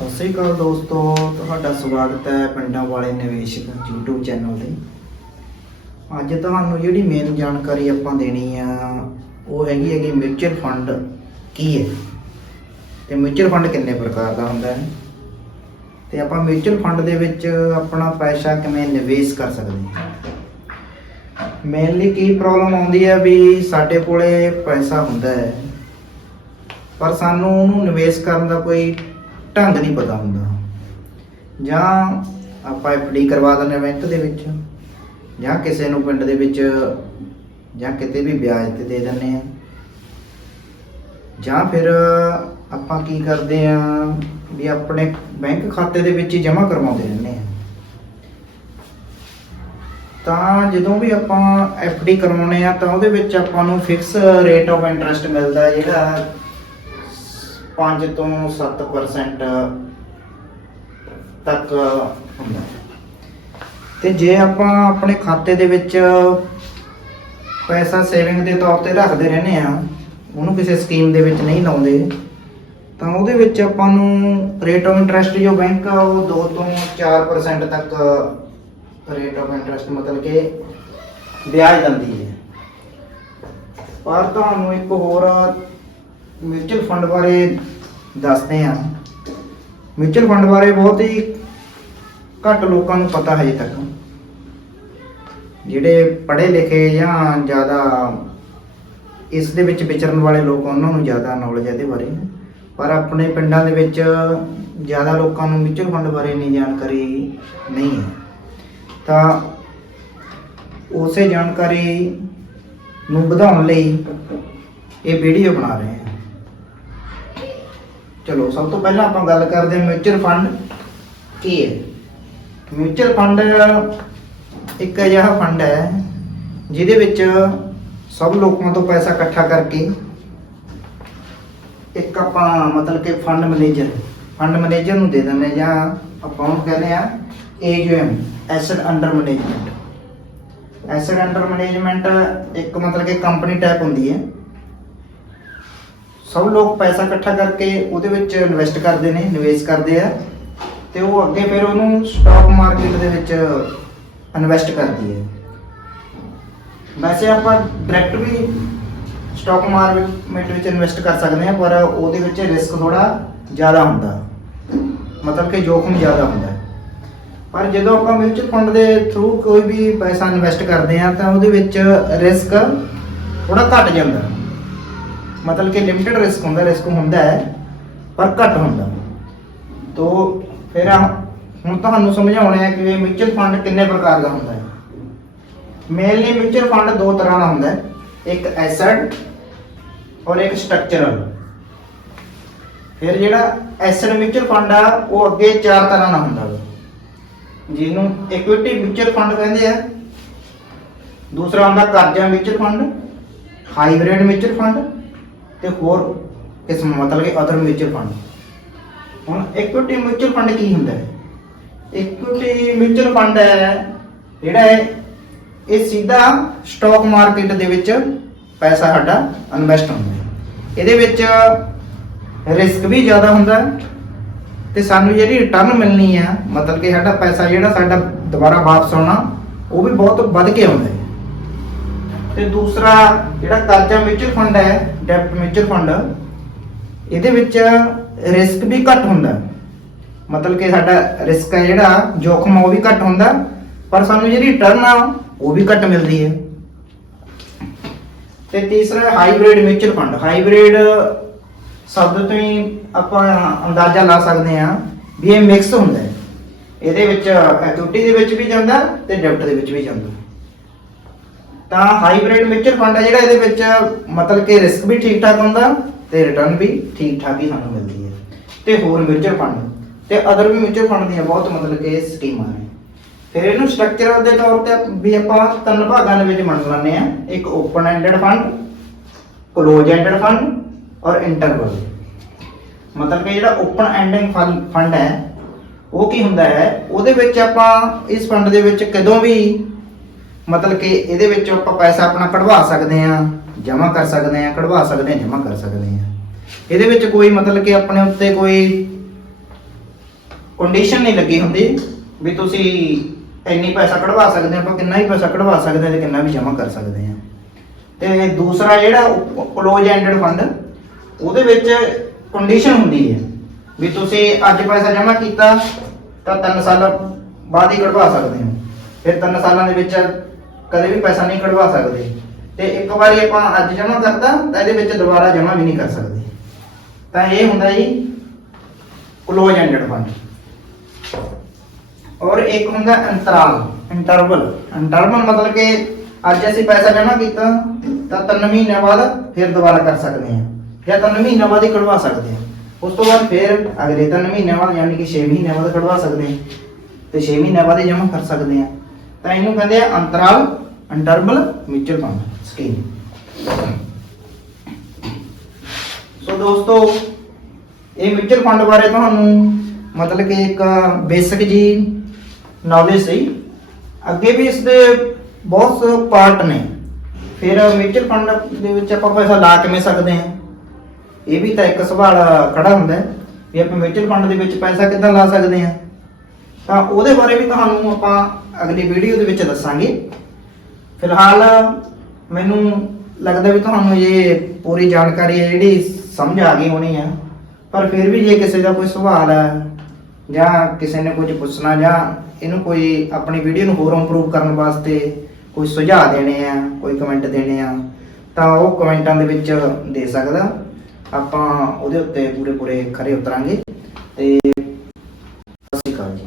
ਸਤਿ ਸ੍ਰੀ ਅਕਾਲ ਦੋਸਤੋ, ਤੁਹਾਡਾ ਸਵਾਗਤ ਹੈ ਪਿੰਡਾਂ ਵਾਲੇ ਨਿਵੇਸ਼ਕ YouTube ਚੈਨਲ ਤੇ। ਅੱਜ ਤੁਹਾਨੂੰ ਜਿਹੜੀ ਮੇਨ ਜਾਣਕਾਰੀ ਆਪਾਂ ਦੇਣੀ ਆ, ਉਹ ਹੈਗੀ ਹੈਗੀ ਮਿਊਚੁਅਲ ਫੰਡ ਕੀ ਹੈ? ਤੇ ਮਿਊਚੁਅਲ ਫੰਡ ਕਿੰਨੇ ਪ੍ਰਕਾਰ ਦਾ ਹੁੰਦਾ ਹੈ? ਤੇ ਆਪਾਂ ਮਿਊਚੁਅਲ ਫੰਡ ਦੇ ਵਿੱਚ ਆਪਣਾ ਪੈਸਾ ਕਿਵੇਂ ਨਿਵੇਸ਼ ਕਰ ਸਕਦੇ ਹਾਂ? ਮੇਨਲੀ ਕੀ ਪ੍ਰੋਬਲਮ ਆਉਂਦੀ ਹੈ ਵੀ ਸਾਡੇ ਕੋਲੇ ਪੈਸਾ ਹੁੰਦਾ ਹੈ, ਪਰ ਸਾਨੂੰ ਉਹਨੂੰ ਨਿਵੇਸ਼ ਕਰਨ ਦਾ ਕੋਈ ਢੰਗ ਨਹੀਂ ਪਤਾ ਹੁੰਦਾ। ਜਾਂ ਆਪਾਂ ਐਫਡੀ ਕਰਵਾ ਦਿੰਦੇ ਹਾਂ ਬੈਂਕ ਦੇ ਵਿੱਚ, ਜਾਂ ਕਿਸੇ ਨੂੰ ਪਿੰਡ ਦੇ ਵਿੱਚ, ਜਾਂ ਕਿਤੇ ਵੀ ਵਿਆਜ ਤੇ ਦੇ ਦਿੰਦੇ ਆ ਜਾਂ ਫਿਰ ਆਪਾਂ ਕੀ ਕਰਦੇ ਆ ਵੀ ਆਪਣੇ ਬੈਂਕ ਖਾਤੇ ਦੇ ਵਿੱਚ ਹੀ ਜਮ੍ਹਾਂ ਕਰਵਾਉਂਦੇ ਰਹਿੰਦੇ ਆ ਤਾਂ ਜਦੋਂ ਵੀ ਆਪਾਂ ਐਫਡੀ ਕਰਵਾਉਨੇ ਆ ਤਾਂ ਉਹਦੇ ਵਿੱਚ ਆਪਾਂ ਨੂੰ ਫਿਕਸ ਰੇਟ ਆਫ ਇੰਟਰਸਟ ਮਿਲਦਾ ਜਿਹੜਾ 5 ਤੋਂ 7% ਤੱਕ ਹੁੰਦਾ। ਤੇ ਜੇ ਆਪਾਂ ਆਪਣੇ ਖਾਤੇ ਦੇ ਵਿੱਚ ਪੈਸਾ ਸੇਵਿੰਗ ਦੇ ਤੌਰ ਤੇ ਰੱਖਦੇ ਰਹਿੰਦੇ ਆ ਉਹਨੂੰ ਕਿਸੇ ਸਕੀਮ ਦੇ ਵਿੱਚ ਨਹੀਂ ਲਾਉਂਦੇ, ਤਾਂ ਉਹਦੇ ਵਿੱਚ ਆਪਾਂ ਨੂੰ ਰੇਟ ਆਫ ਇੰਟਰਸਟ ਜੋ ਬੈਂਕ ਆ, ਉਹ 2 ਤੋਂ 4% ਤੱਕ ਰੇਟ ਆਫ ਇੰਟਰਸਟ ਮਤਲਬ ਕਿ ਵਿਆਜ ਦਿੰਦੀ ਹੈ। ਪਰ ਤੁਹਾਨੂੰ ਇੱਕ ਹੋਰ ਮਿਊਚੁਅਲ ਫੰਡ ਬਾਰੇ ਦੱਸਦੇ ਹਾਂ। ਮਿਊਚੁਅਲ ਫੰਡ ਬਾਰੇ ਬਹੁਤ ਹੀ ਘੱਟ ਲੋਕਾਂ ਨੂੰ ਪਤਾ ਹਜੇ ਤੱਕ। ਜਿਹੜੇ ਪੜ੍ਹੇ ਲਿਖੇ ਜਾਂ ਜ਼ਿਆਦਾ ਇਸ ਦੇ ਵਿੱਚ ਵਿਚਰਨ ਵਾਲੇ ਲੋਕ ਉਹਨਾਂ ਨੂੰ ਜ਼ਿਆਦਾ ਨੌਲੇਜ ਇਹਦੇ ਬਾਰੇ। ਪਰ ਆਪਣੇ ਪਿੰਡਾਂ ਦੇ ਵਿੱਚ ਜ਼ਿਆਦਾ ਲੋਕਾਂ ਨੂੰ ਮਿਊਚੁਅਲ ਫੰਡ ਬਾਰੇ ਨਹੀਂ ਜਾਣਕਾਰੀ ਨਹੀਂ ਹੈ। ਤਾਂ ਉਸੇ ਜਾਣਕਾਰੀ ਨੂੰ ਵਧਾਉਣ ਲਈ ਇਹ ਵੀਡੀਓ ਬਣਾ ਰਹੇ ਹਾਂ। ਚਲੋ, ਸਭ ਤੋਂ ਪਹਿਲਾਂ ਆਪਾਂ ਗੱਲ ਕਰਦੇ ਹਾਂ ਮਿਊਚੁਅਲ ਫੰਡ ਕੀ ਹੈ? ਮਿਊਚੁਅਲ ਫੰਡ ਇੱਕ ਅਜਿਹਾ ਫੰਡ ਹੈ, ਜਿਹਦੇ ਵਿੱਚ ਸਭ ਲੋਕਾਂ ਤੋਂ ਪੈਸਾ ਇਕੱਠਾ ਕਰਕੇ ਇੱਕ ਆਪਾਂ ਮਤਲਬ ਕਿ ਫੰਡ ਮੈਨੇਜਰ ਫੰਡ ਮੈਨੇਜਰ ਨੂੰ ਦੇ ਦਿੰਦੇ ਹਾਂ, ਜਾਂ ਆਪਾਂ ਉਹਨੂੰ ਕਹਿੰਦੇ ਆ AUM asset under management asset under management ਇੱਕ ਮਤਲਬ ਕਿ ਕੰਪਨੀ ਟਾਈਪ ਹੁੰਦੀ ਹੈ। ਸਭ ਲੋਕ ਪੈਸਾ ਇਕੱਠਾ ਕਰਕੇ ਉਹਦੇ ਵਿੱਚ ਇਨਵੈਸਟ ਕਰਦੇ ਨੇ, ਨਿਵੇਸ਼ ਕਰਦੇ ਆ, ਤੇ ਉਹ ਅੱਗੇ ਫਿਰ ਉਹਨੂੰ ਸਟਾਕ ਮਾਰਕੀਟ ਦੇ ਵਿੱਚ ਇਨਵੈਸਟ ਕਰਦੀ ਹੈ। ਵੈਸੇ ਆਪਾਂ ਡਾਇਰੈਕਟ ਵੀ ਸਟਾਕ ਮਾਰਕੀਟ ਵਿੱਚ ਇਨਵੈਸਟ ਕਰ ਸਕਦੇ ਹਾਂ, ਪਰ ਉਹਦੇ ਵਿੱਚ ਰਿਸਕ ਥੋੜਾ ਜ਼ਿਆਦਾ ਹੁੰਦਾ। ਮਤਲਬ ਕਿ ਜੋਖਮ ਜ਼ਿਆਦਾ ਹੁੰਦਾ ਪਰ ਜਦੋਂ ਆਪਾਂ ਮਿਊਚੁਅਲ ਫੰਡ ਦੇ ਥਰੂ ਕੋਈ ਵੀ ਪੈਸਾ ਇਨਵੈਸਟ ਕਰਦੇ ਆ ਤਾਂ ਉਹਦੇ ਵਿੱਚ ਰਿਸਕ ਥੋੜਾ ਘਟ ਜਾਂਦਾ। ਮਤਲਬ ਕਿ ਲਿਮਟਿਡ ਰਿਸਕ ਹੁੰਦਾ ਰਿਸਕ ਹੁੰਦਾ ਹੈ, ਪਰ ਘੱਟ ਹੁੰਦਾ। ਤੋ ਫਿਰ ਹੁਣ ਤੁਹਾਨੂੰ ਸਮਝਾਉਣਾ ਹੈ ਕਿ ਮਿਊਚੁਅਲ ਫੰਡ ਕਿੰਨੇ ਪ੍ਰਕਾਰ ਦਾ ਹੁੰਦਾ ਹੈ। ਮੇਨਲੀ ਮਿਊਚੁਅਲ ਫੰਡ ਦੋ ਤਰ੍ਹਾਂ ਦਾ ਹੁੰਦਾ ਹੈ, ਇੱਕ ਐਸੈਟ ਔਰ ਇੱਕ ਸਟਰਕਚਰਲ ਫਿਰ ਜਿਹੜਾ ਐਸੈਟ ਮਿਊਚੁਅਲ ਫੰਡ ਆ, ਉਹ ਅੱਗੇ ਚਾਰ ਤਰ੍ਹਾਂ ਦਾ ਹੁੰਦਾ ਹੈ। ਜਿਹਨੂੰ ਇਕੁਇਟੀ ਮਿਊਚੁਅਲ ਫੰਡ ਕਹਿੰਦੇ ਆ। ਦੂਸਰਾ ਹੁੰਦਾ ਕਰਜ਼ਾ mutual fund hybrid mutual fund ਤੇ ਹੋਰ ਕਿਸਮ, ਮਤਲਬ ਕਿ ਅਦਰ ਮਿਊਚੁਅਲ ਫੰਡ ਹੁਣ ਇਕੁਇਟੀ ਮਿਊਚੁਅਲ ਫੰਡ ਕੀ ਹੁੰਦਾ ਹੈ? ਇਕੁਇਟੀ ਮਿਊਚੁਅਲ ਫੰਡ ਹੈ, ਜਿਹੜਾ ਹੈ, ਇਹ ਸਿੱਧਾ ਸਟਾਕ ਮਾਰਕੀਟ ਦੇ ਵਿੱਚ ਪੈਸਾ ਸਾਡਾ ਇਨਵੈਸਟ ਹੁੰਦਾ ਹੈ। ਇਹਦੇ ਵਿੱਚ ਰਿਸਕ ਵੀ ਜ਼ਿਆਦਾ ਹੁੰਦਾ ਹੈ ਤੇ ਸਾਨੂੰ ਜਿਹੜੀ ਰਿਟਰਨ ਮਿਲਣੀ ਆ ਮਤਲਬ ਕਿ ਸਾਡਾ ਪੈਸਾ ਜਿਹੜਾ ਸਾਡਾ ਦੁਬਾਰਾ ਵਾਪਸ ਆਉਣਾ, ਉਹ ਵੀ ਬਹੁਤ ਵੱਧ ਕੇ ਆਉਂਦਾ ਹੈ। ਤੇ ਦੂਸਰਾ ਜਿਹੜਾ ਕਰਜ਼ਾ ਮਿਊਚੁਅਲ ਫੰਡ ਹੈ ਡੈਪਟ ਮਿਊਚੁਅਲ ਫੰਡ ਇਹਦੇ ਵਿੱਚ ਰਿਸਕ ਵੀ ਘੱਟ ਹੁੰਦਾ। ਮਤਲਬ ਕਿ ਸਾਡਾ ਰਿਸਕ ਹੈ ਜਿਹੜਾ, ਜੋਖਮ ਉਹ ਵੀ ਘੱਟ ਹੁੰਦਾ, ਪਰ ਸਾਨੂੰ ਜਿਹੜੀ ਰਿਟਰਨ ਆ, ਉਹ ਵੀ ਘੱਟ ਮਿਲਦੀ ਹੈ। ਤੇ ਤੀਸਰਾ ਹਾਈਬ੍ਰਿਡ ਮਿਊਚੁਅਲ ਫੰਡ ਹਾਈਬ੍ਰਿਡ ਸ਼ਬਦ ਤੋਂ ਹੀ ਆਪਾਂ ਅੰਦਾਜ਼ਾ ਲਾ ਸਕਦੇ ਹਾਂ ਵੀ ਇਹ ਮਿਕਸ ਹੁੰਦਾ ਹੈ। ਇਹਦੇ ਵਿੱਚ ਇਕੁਇਟੀ ਦੇ ਵਿੱਚ ਵੀ ਜਾਂਦਾ ਤੇ ਡੈਬਟ ਦੇ ਵਿੱਚ ਵੀ ਜਾਂਦਾ। ਤਾਂ ਹਾਈਬ੍ਰਿਡ ਮਿਊਚੁਅਲ ਫੰਡ ਹੈ ਜਿਹੜਾ ਇਹਦੇ ਵਿੱਚ ਮਤਲਬ ਕਿ ਰਿਸਕ ਵੀ ਠੀਕ ਠਾਕ ਹੁੰਦਾ ਤੇ ਰਿਟਰਨ ਵੀ ਠੀਕ ਠਾਕ ਹੀ ਸਾਨੂੰ ਮਿਲਦੀ ਹੈ। ਤੇ ਹੋਰ ਮਿਊਚੁਅਲ ਫੰਡ ਤੇ ਅਦਰ ਵੀ ਮਿਊਚੁਅਲ ਫੰਡ ਦੀਆਂ ਬਹੁਤ ਮਤਲਬ ਕਿ ਸਕੀਮਾਂ ਨੇ ਫਿਰ ਇਹਨੂੰ ਸਟਰਕਚਰ ਦੇ ਤੌਰ ਤੇ ਵੀ ਆਪਾਂ ਤਿੰਨ ਭਾਗਾਂ ਦੇ ਵਿੱਚ ਵੰਡ ਲੈਂਦੇ ਆ ਇੱਕ open ended fund close ended fund ਔਰ ਇੰਟਰਵਲ ਮਤਲਬ ਕਿ ਜਿਹੜਾ ਓਪਨ ਐਂਡਿੰਗ ਫੰਡ ਹੈ, ਉਹ ਕੀ ਹੁੰਦਾ ਹੈ? ਉਹਦੇ ਵਿੱਚ ਆਪਾਂ ਇਸ ਫੰਡ ਦੇ ਵਿੱਚ ਕਦੋਂ ਵੀ ਮਤਲਬ ਕਿ ਇਹਦੇ ਵਿੱਚੋਂ ਆਪਾਂ ਪੈਸਾ ਆਪਣਾ ਕਢਵਾ ਸਕਦੇ ਆ ਜਮ੍ਹਾਂ ਕਰ ਸਕਦੇ ਆ ਕਢਵਾ ਸਕਦੇ ਆ ਜਮ੍ਹਾਂ ਕਰ ਸਕਦੇ ਆ ਇਹਦੇ ਵਿੱਚ ਕੋਈ ਮਤਲਬ ਕਿ ਆਪਣੇ ਉੱਤੇ ਕੋਈ ਕੰਡੀਸ਼ਨ ਨਹੀਂ ਲੱਗੀ ਹੁੰਦੀ ਵੀ ਤੁਸੀਂ ਇੰਨੀ ਪੈਸਾ ਕਢਵਾ ਸਕਦੇ ਆ ਆਪਾਂ ਕਿੰਨਾ ਹੀ ਪੈਸਾ ਕਢਵਾ ਸਕਦੇ ਆ ਤੇ ਕਿੰਨਾ ਵੀ ਜਮ੍ਹਾਂ ਕਰ ਸਕਦੇ ਆ ਤੇ ਦੂਸਰਾ ਜਿਹੜਾ ਕਲੋਜ਼ ਐਂਡਡ ਫੰਡ ਉਹਦੇ ਵਿੱਚ ਕੰਡੀਸ਼ਨ ਹੁੰਦੀ ਹੈ ਵੀ ਤੁਸੀਂ ਅੱਜ ਪੈਸਾ ਜਮ੍ਹਾਂ ਕੀਤਾ ਤਾਂ 3 ਸਾਲ ਬਾਅਦ ਹੀ ਕਢਵਾ ਸਕਦੇ ਹੋ। ਫਿਰ 3 ਸਾਲਾਂ ਦੇ ਵਿੱਚ ਕਦੇ ਵੀ ਪੈਸਾ ਨਹੀਂ ਕਢਵਾ ਸਕਦੇ। ਤੇ ਇੱਕ ਵਾਰੀ ਆਪਾਂ ਅੱਜ ਜਮ੍ਹਾਂ ਕਰਤਾ, ਤਾਂ ਇਹਦੇ ਵਿੱਚ ਦੁਬਾਰਾ ਜਮ੍ਹਾਂ ਵੀ ਨਹੀਂ ਕਰ ਸਕਦੇ। ਤਾਂ ਇਹ ਹੁੰਦਾ ਜੀ ਕਲੋਜ਼ ਐਂਡਡ ਫੰਡ ਔਰ ਇੱਕ ਹੁੰਦਾ ਅੰਤਰਾਲ ਇੰਟਰਵਲ ਇੰਟਰਵਲ ਮਤਲਬ ਕਿ ਅੱਜ ਅਸੀਂ ਪੈਸਾ ਜਮ੍ਹਾਂ ਕੀਤਾ, ਤਾਂ 3 ਮਹੀਨਿਆਂ ਬਾਅਦ ਫਿਰ ਦੁਬਾਰਾ ਕਰ ਸਕਦੇ ਹਾਂ। ਜਾਂ 3 ਮਹੀਨਿਆਂ ਬਾਅਦ ਹੀ ਕਢਵਾ ਸਕਦੇ ਹਾਂ। ਉਸ ਤੋਂ ਬਾਅਦ ਫਿਰ ਅਗਲੇ 3 ਮਹੀਨਿਆਂ ਬਾਅਦ, ਯਾਨੀ ਕਿ 6 ਮਹੀਨਿਆਂ ਬਾਅਦ ਕਢਵਾ ਸਕਦੇ ਹਾਂ। ਤੇ 6 ਮਹੀਨਿਆਂ ਬਾਅਦ ਹੀ ਜਮ੍ਹਾਂ ਕਰ ਸਕਦੇ ਹਾਂ। ਤਾਂ ਇਹਨੂੰ ਕਹਿੰਦੇ ਆ ਅੰਤਰਾਲ interval mutual fund scheme so ਦੋਸਤੋ, ਇਹ ਮਿਊਚੁਅਲ ਫੰਡ ਬਾਰੇ ਤੁਹਾਨੂੰ ਮਤਲਬ ਕਿ ਇੱਕ ਬੇਸਿਕ ਜੀ ਨੌਲੇਜ ਸੀ। ਅੱਗੇ ਵੀ ਇਸ ਦੇ ਬਹੁਤ ਪਾਰਟ ਨੇ। ਫਿਰ ਮਿਊਚੁਅਲ ਫੰਡ ਦੇ ਵਿੱਚ ਆਪਾਂ ਪੈਸਾ ਲਾ ਕਿਵੇਂ ਸਕਦੇ ਹਾਂ? ਇਹ ਵੀ ਤਾਂ ਇੱਕ ਸਵਾਲ ਖੜਾ ਹੁੰਦਾ ਹੈ ਵੀ ਆਪਾਂ ਮਿਊਚੁਅਲ ਫੰਡ ਦੇ ਵਿੱਚ ਪੈਸਾ ਕਿੱਦਾਂ ਲਾ ਸਕਦੇ ਹਾਂ? ਤਾਂ ਉਹਦੇ ਬਾਰੇ ਵੀ ਤੁਹਾਨੂੰ ਆਪਾਂ ਅਗਲੀ ਵੀਡੀਓ ਦੇ ਵਿੱਚ ਦੱਸਾਂਗੇ। ਫਿਲਹਾਲ ਮੈਨੂੰ ਲੱਗਦਾ ਵੀ ਤੁਹਾਨੂੰ ਇਹ ਪੂਰੀ ਜਾਣਕਾਰੀ ਹੈ ਜਿਹੜੀ ਸਮਝ ਆ ਗਈ ਹੋਣੀ ਆ। ਪਰ ਫਿਰ ਵੀ ਜੇ ਕਿਸੇ ਦਾ ਕੋਈ ਸਵਾਲ ਹੈ ਜਾਂ ਕਿਸੇ ਨੇ ਕੁਝ ਪੁੱਛਣਾ ਜਾਂ ਇਹਨੂੰ ਕੋਈ ਆਪਣੀ ਵੀਡੀਓ ਨੂੰ ਹੋਰ ਇੰਪਰੂਵ ਕਰਨ ਵਾਸਤੇ ਕੋਈ ਸੁਝਾਅ ਦੇਣੇ ਆ, ਕੋਈ ਕਮੈਂਟ ਦੇਣੇ ਆ, ਤਾਂ ਉਹ ਕਮੈਂਟਾਂ ਦੇ ਵਿੱਚ ਦੇ ਸਕਦਾ। ਆਪਾਂ ਉਹਦੇ ਉੱਤੇ ਪੂਰੇ ਪੂਰੇ ਖਰੇ ਉਤਰਾਂਗੇ। ਤੇ ਸਤਿ ਸ਼੍ਰੀ ਅਕਾਲ ਜੀ।